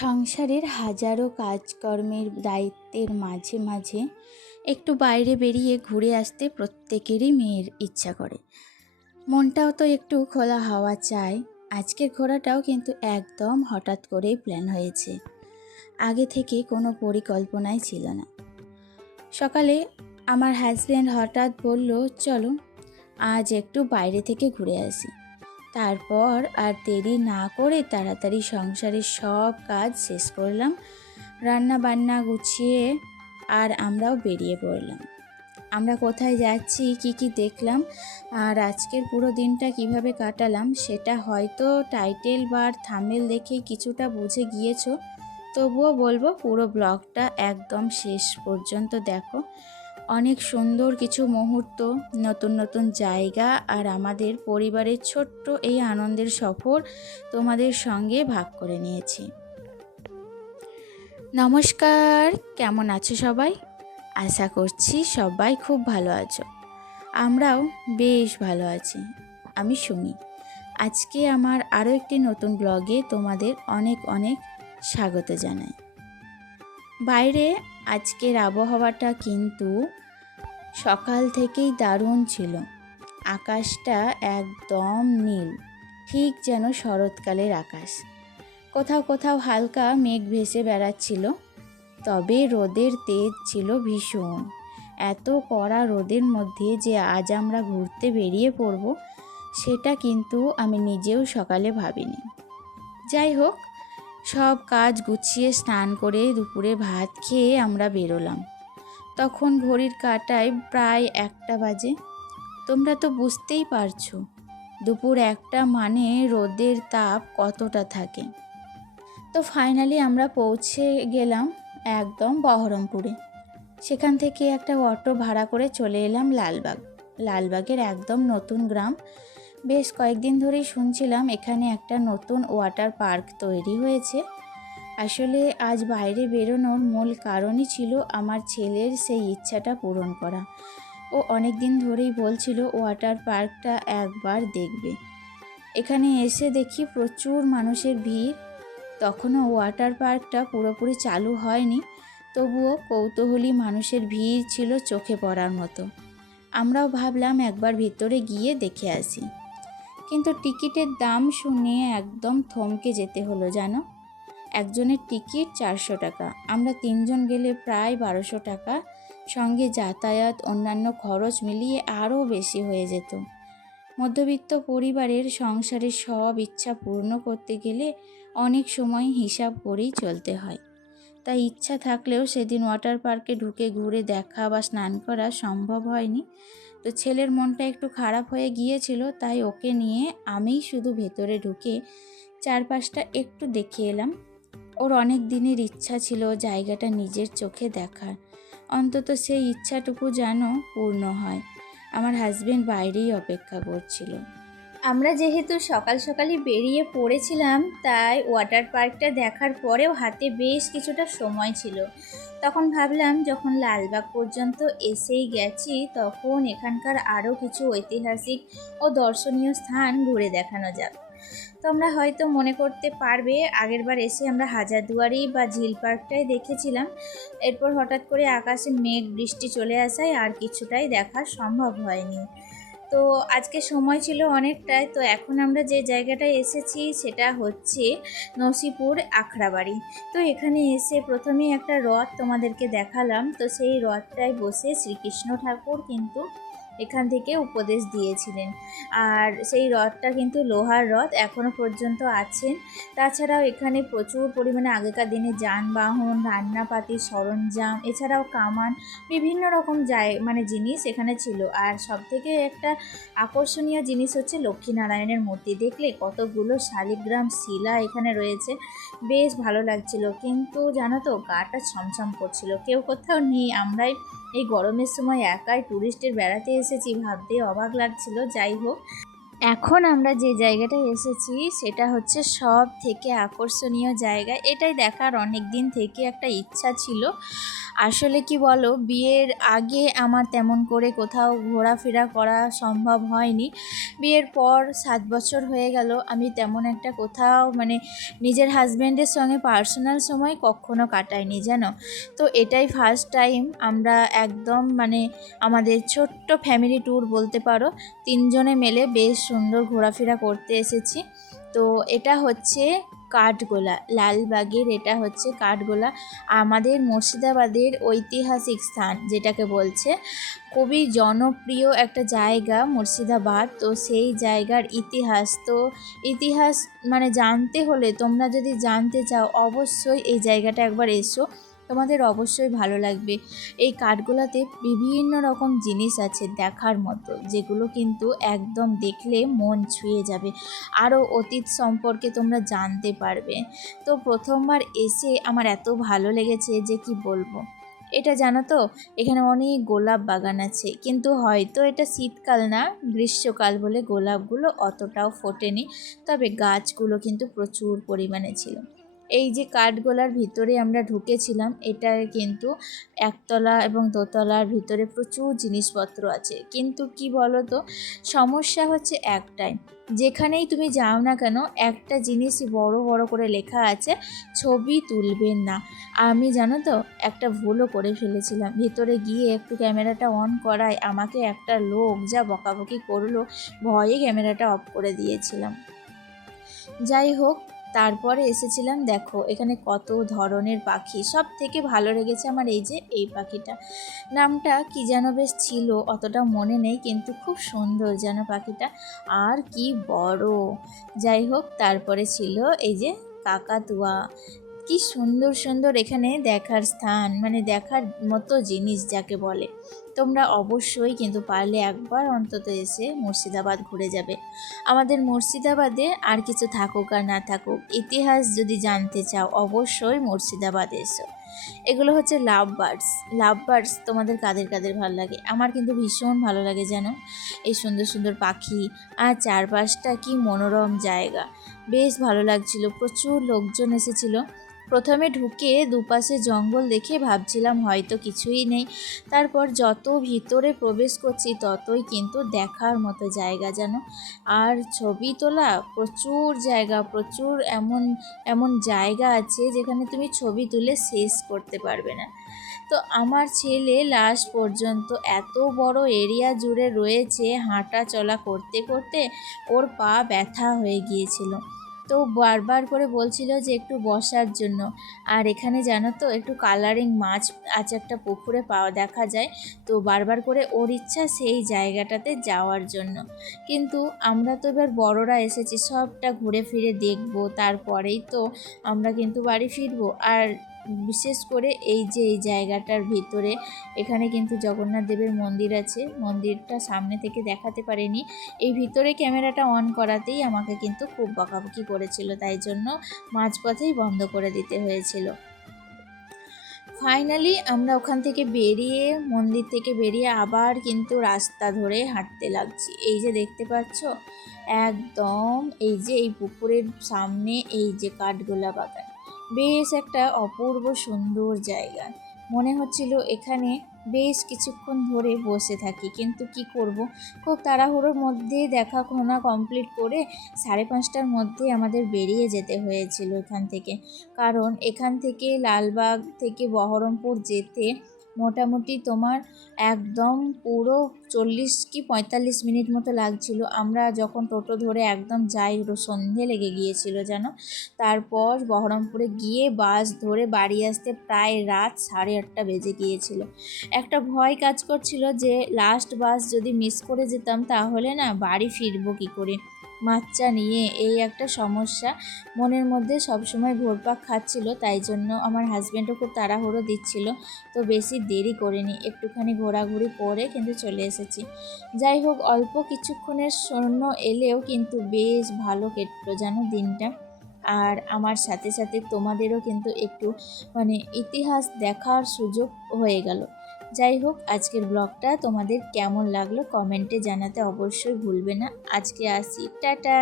সংসারের হাজারো কাজকর্মের দায়িত্বের মাঝে মাঝে একটু বাইরে বেরিয়ে ঘুরে আসতে প্রত্যেকেরই মেয়ের ইচ্ছা করে। মনটাও তো একটু খোলা হাওয়া চায়। আজকের ঘোরাটাও কিন্তু একদম হঠাৎ করেই প্ল্যান হয়েছে, আগে থেকে কোনো পরিকল্পনাই ছিল না। সকালে আমার হাজব্যান্ড হঠাৎ বলল, চলো আজ একটু বাইরে থেকে ঘুরে আসি। তারপর আর দেরি না করে তাড়াতাড়ি সংসারের সব কাজ শেষ করলাম, রান্না বান্না গুছিয়ে আর আমরাও বেরিয়ে পড়লাম। আমরা কোথায় যাচ্ছি, কি দেখলাম আর আজকের পুরো দিনটা কিভাবে কাটালাম সেটা হয়তো টাইটেল বা থাম্বনেল দেখেই কিছুটা বুঝে গিয়েছো। তবুও বলবো পুরো ব্লগটা একদম শেষ পর্যন্ত দেখো। অনেক সুন্দর কিছু মুহূর্ত, নতুন নতুন জায়গা আর আমাদের পরিবারের ছোট্ট এই আনন্দের সফর তোমাদের সঙ্গে ভাগ করে নিয়েছি। নমস্কার, কেমন আছো সবাই? আশা করছি সবাই খুব ভালো আছো। আমরাও বেশ ভালো আছি। আমি সুমি। আজকে আমার আরও একটি নতুন ব্লগে তোমাদের অনেক অনেক স্বাগত জানাই। বাইরে আজকের আবহাওয়াটা কিন্তু সকাল থেকেই দারুণ ছিল। আকাশটা একদম নীল, ঠিক যেন শরৎকালের আকাশ। কোথাও কোথাও হালকা মেঘ ভেসে বেড়াচ্ছিল, তবে রোদের তেজ ছিল ভীষণ। এত কড়া রোদের মধ্যে যে আজ আমরা ঘুরতে বেরিয়ে পড়ব সেটা কিন্তু আমি নিজেও সকালে ভাবিনি। যাই হোক, সব কাজ গুছিয়ে স্নান করে দুপুরে ভাত খেয়ে আমরা বেরোলাম। তখন ঘড়ির কাঁটায় প্রায় 1টা বাজে। তোমরা তো বুঝতেই পারছো দুপুর 1টা মানে রোদের তাপ কতটা থাকে। তো ফাইনালি আমরা পৌঁছে গেলাম একদম বহরমপুরে। সেখান থেকে একটা অটো ভাড়া করে চলে এলাম লালবাগ। লালবাগের একদম নতুন গ্রাম। বেশ কয়েকদিন ধরেই শুনছিলাম এখানে একটা নতুন ওয়াটার পার্ক তৈরি হয়েছে। আসলে আজ বাইরে বেরোনোর মূল কারণই ছিল আমার ছেলের সেই ইচ্ছাটা পূরণ করা। ও অনেক দিন ধরেই বলছিল ওয়াটার পার্কটা একবার দেখবে। এখানে এসে দেখি প্রচুর মানুষের ভিড়। তখনও ওয়াটার পার্কটা পুরোপুরি চালু হয়নি, তবুও কৌতূহলী মানুষের ভিড় ছিল চোখে পড়ার মতো। আমরাও ভাবলাম একবার ভিতরে গিয়ে দেখে আসি, কিন্তু টিকিটের দাম শুনে একদম থমকে যেতে হলো জানো। একজনের টিকিট 400 টাকা, আমরা 3জন গেলে প্রায় 1200 টাকা, সঙ্গে যাতায়াত অন্যান্য খরচ মিলিয়ে আরও বেশি হয়ে যেত। মধ্যবিত্ত পরিবারের সংসারের সব ইচ্ছা পূর্ণ করতে গেলে অনেক সময় হিসাব করেই চলতে হয়। তাই ইচ্ছা থাকলেও সেদিন ওয়াটার পার্কে ঢুকে ঘুরে দেখা বা স্নান করা সম্ভব হয়নি। তো ছেলের মনটা একটু খারাপ হয়ে গিয়েছিল, তাই ওকে নিয়ে আমিই শুধু ভেতরে ঢুকে চারপাশটা একটু দেখে এলাম। ওর অনেক দিনের ইচ্ছা ছিল জায়গাটা নিজের চোখে দেখার, অন্তত সেই ইচ্ছাটুকু যেন পূর্ণ হয়। আমার হাজবেন্ড বাইরেই অপেক্ষা করছিল। আমরা যেহেতু সকাল সকালই বেরিয়ে পড়েছিলাম, তাই ওয়াটার পার্কটা দেখার পরেও হাতে বেশ কিছুটা সময় ছিল। তখন ভাবলাম যখন লালবাগ পর্যন্ত এসেই গেছি, তখন এখানকার আরও কিছু ঐতিহাসিক ও দর্শনীয় স্থান ঘুরে দেখানো যাক। তোমরা হয়তো মনে করতে পারবে আগেরবার এসে আমরা হাজারদুয়ারি বা ঝিল পার্কটাই দেখেছিলাম। এরপর হঠাৎ করে আকাশে মেঘ বৃষ্টি চলে আসায় আর কিছুটাই দেখা সম্ভব হয়নি। তো আজকে সময় ছিল অনেকটাই। তো এখন আমরা যে জায়গাটায় এসেছি সেটা হচ্ছে নসিপুর আখড়াবাড়ি। তো এখানে এসে প্রথমেই একটা রথ তোমাদেরকে দেখালাম। তো সেই রথটায় বসে শ্রীকৃষ্ণ ঠাকুর কিন্তু এখান থেকে উপদেশ দিয়েছিলেন। আর সেই রথটা কিন্তু লোহার রথ, এখনও পর্যন্ত আছেন। তাছাড়াও এখানে প্রচুর পরিমাণে আগেকার দিনে যানবাহন, রান্নাপাতির সরঞ্জাম, এছাড়াও কামান, বিভিন্ন রকম জিনিস এখানে ছিল। আর সবথেকে একটা আকর্ষণীয় জিনিস হচ্ছে লক্ষ্মীনারায়ণের মূর্তি। দেখলে কতগুলো শালিগ্রাম শিলা এখানে রয়েছে, বেশ ভালো লাগছিল। কিন্তু জানো তো, গাটা ছমছম করছিল, কেউ কোথাও নেই। আমরাই এই গরমের সময় একাই ট্যুরিস্টের বেড়াতে এসেছি, ভাবতে অবাক লাগছিল। যাই হোক, এখন আমরা যে জায়গাটায় এসেছি সেটা হচ্ছে সব থেকে আকর্ষণীয় জায়গা। এটাই দেখার অনেক দিন থেকে একটা ইচ্ছা ছিল। আসলে কি বলো, বিয়ের আগে আমার তেমন করে কোথাও ঘোরাফেরা করা সম্ভব হয়নি। বিয়ের পর 7 বছর হয়ে গেল, আমি তেমন একটা কোথাও নিজের হাজব্যান্ডের সঙ্গে পার্সোনাল সময় কখনো কাটাইনি জানো। তো এটাই ফার্স্ট টাইম আমরা একদম আমাদের ছোট্ট ফ্যামিলি ট্যুর বলতে পারো, 3 জনে মিলে বেশ সুন্দর ঘোরাফেরা করতে এসেছি। তো এটা হচ্ছে কাঠগোলা, লালবাগের এটা হচ্ছে কাঠগোলা, আমাদের মুর্শিদাবাদের ঐতিহাসিক স্থান যেটাকে বলছে। খুবই জনপ্রিয় একটা জায়গা মুর্শিদাবাদ। তো সেই জায়গার ইতিহাস, তো ইতিহাস জানতে হলে, তোমরা যদি জানতে চাও অবশ্যই এই জায়গাটা একবার এসো, তোমাদের অবশ্যই ভালো লাগবে। এই কাঠগোলাতে বিভিন্ন রকম জিনিস আছে দেখার মতো, যেগুলো কিন্তু একদম দেখলে মন ছুঁয়ে যাবে, আরও অতীত সম্পর্কে তোমরা জানতে পারবে। তো প্রথমবার এসে আমার এত ভালো লেগেছে যে কি বলবো। এটা জানো তো, এখানে অনেক গোলাপ বাগান আছে, কিন্তু হয়তো এটা শীতকাল না গ্রীষ্মকাল বলে গোলাপগুলো অতটাও ফোটেনি, তবে গাছগুলো কিন্তু প্রচুর পরিমাণে ছিল। এই যে কাঠগোলার ভিতরে আমরা ঢুকেছিলাম, এটা কিন্তু একতলা এবং দোতলার ভিতরে প্রচুর জিনিসপত্র আছে, কিন্তু কি বলো তো, সমস্যা হচ্ছে একটাই, যেখানেই তুমি যাও না কেন একটা জিনিসই বড় বড় করে লেখা আছে, ছবি তুলবেন না। আমি জানো তো একটা ভুলও করে ফেলেছিলাম, ভিতরে গিয়ে একটু ক্যামেরাটা অন করায় আমাকে একটা লোক যা বকাবকি করলো, ভয়ে ক্যামেরাটা অফ করে দিয়েছিলাম। যাই হোক, তারপরে এসেছিলাম, দেখো এখানে কত ধরনের পাখি। সব থেকে ভালো লেগেছে আমার এই যে এই পাখিটা, নামটা কি যেন বেশ ছিল, অতটা মনে নেই, কিন্তু খুব সুন্দর যেন পাখিটা, আর কি বড়। যাই হোক, তারপরে ছিল এই যে কাকাতুয়া। কি সুন্দর সুন্দর এখানে দেখার স্থান, দেখার মতো জিনিস যাকে বলে। তোমরা অবশ্যই কিন্তু পারলে একবার অন্তত এসে মুর্শিদাবাদ ঘুরে যাবে। আমাদের মুর্শিদাবাদে আর কিছু থাকুক আর না থাকুক, ইতিহাস যদি জানতে চাও অবশ্যই মুর্শিদাবাদ এসো। এগুলো হচ্ছে লাভ বার্ডস। লাভ বার্ডস তোমাদের কাদের কাদের ভালো লাগে? আমার কিন্তু ভীষণ ভালো লাগে যেন এই সুন্দর সুন্দর পাখি, আর চারপাশটা কি মনোরম জায়গা, বেশ ভালো লাগছিল। প্রচুর লোকজন এসেছিল। প্রথমে ঢুকে দুপাশে জঙ্গল দেখে ভাবছিলাম হয়তো কিছুই নেই, তারপর যত ভিতরে প্রবেশ করছি ততই কিন্তু দেখার মতো জায়গা যেন, আর ছবি তোলা প্রচুর জায়গা, প্রচুর এমন এমন জায়গা আছে যেখানে তুমি ছবি তুলে শেষ করতে পারবে না। তো আমার ছেলে লাস্ট পর্যন্ত এত বড় এরিয়া জুড়ে রয়েছে, হাঁটা চলা করতে করতে ওর পা ব্যথা হয়ে গিয়েছিল। তো বারবার করে বলছিল যে একটু বসার জন্য। আর এখানে জানো তো একটু কালারিং মাছ আছে, একটা পুকুরে পাওয়া দেখা যায়। তো বারবার করে ওর ইচ্ছা সেই জায়গাটাতে যাওয়ার জন্য। কিন্তু আমরা তো এবার বড়রা এসেছি, সবটা ঘুরে ফিরে দেখব, তারপরেই তো আমরা কিন্তু বাড়ি ফিরবো। আর বিশেষ করে এই যে এই জায়গাটার ভিতরে, এখানে কিন্তু জগন্নাথ দেবের মন্দির আছে, মন্দিরটা সামনে থেকে দেখাতে পারিনি, এই ভিতরে ক্যামেরাটা অন করাতেই আমাকে কিন্তু খুব বকাবকি করেছিল, তাই জন্য মাঝপথেই বন্ধ করে দিতে হয়েছিল। ফাইনালি আমরা ওখান থেকে বেরিয়ে, মন্দির থেকে বেরিয়ে আবার কিন্তু রাস্তা ধরে হাঁটতে লাগছি। এই যে দেখতে পাচ্ছ একদম, এই যে এই পুকুরের সামনে এই যে কাঠগোলা বাগান, বেশ একটা অপূর্ব সুন্দর জায়গা। মনে হচ্ছিল এখানে বেশ কিছুক্ষণ ধরে বসে থাকি, কিন্তু কি করব, খুব তাড়াহুড়োর মধ্যে দেখাশোনা কমপ্লিট করে 5:30টার মধ্যে আমাদের বেরিয়ে যেতে হয়েছিল এখান থেকে। কারণ এখান থেকে লালবাগ থেকে বহরমপুর যেতে মোটামুটি তোমার একদম পুরো 40 কি 45 মিনিট মতো লাগছিল। আমরা যখন টোটো ধরে একদম যাই, সন্ধে লেগে গিয়েছিল যেন। তারপর বহরমপুরে গিয়ে বাস ধরে বাড়ি আসতে প্রায় রাত 8:30 বেজে গিয়েছিল। একটা ভয় কাজ করছিল যে লাস্ট বাস যদি মিস করে যেতাম তাহলে না বাড়ি ফিরবো কী করে, বাচ্চা নিয়ে এই একটা সমস্যা মনের মধ্যে সবসময় ঘুরপাক খাচ্ছিল। তাই জন্য আমার হাজব্যান্ডও খুব তাড়াহুড়ো দিচ্ছিল, তো বেশি দেরি করিনি, একটুখানি ঘোরাঘুরি করে কিন্তু চলে এসেছি। যাই হোক, অল্প কিছুক্ষণের জন্য এলেও কিন্তু বেশ ভালো কেটলো যেন দিনটা। আর আমার সাথে সাথে তোমাদেরও কিন্তু একটু ইতিহাস দেখার সুযোগ হয়ে গেল। যাই হোক, আজকের ব্লগটা তোমাদের কেমন লাগলো কমেন্টে জানাতে অবশ্যই ভুলবে না। আজকে আসি, টাটা।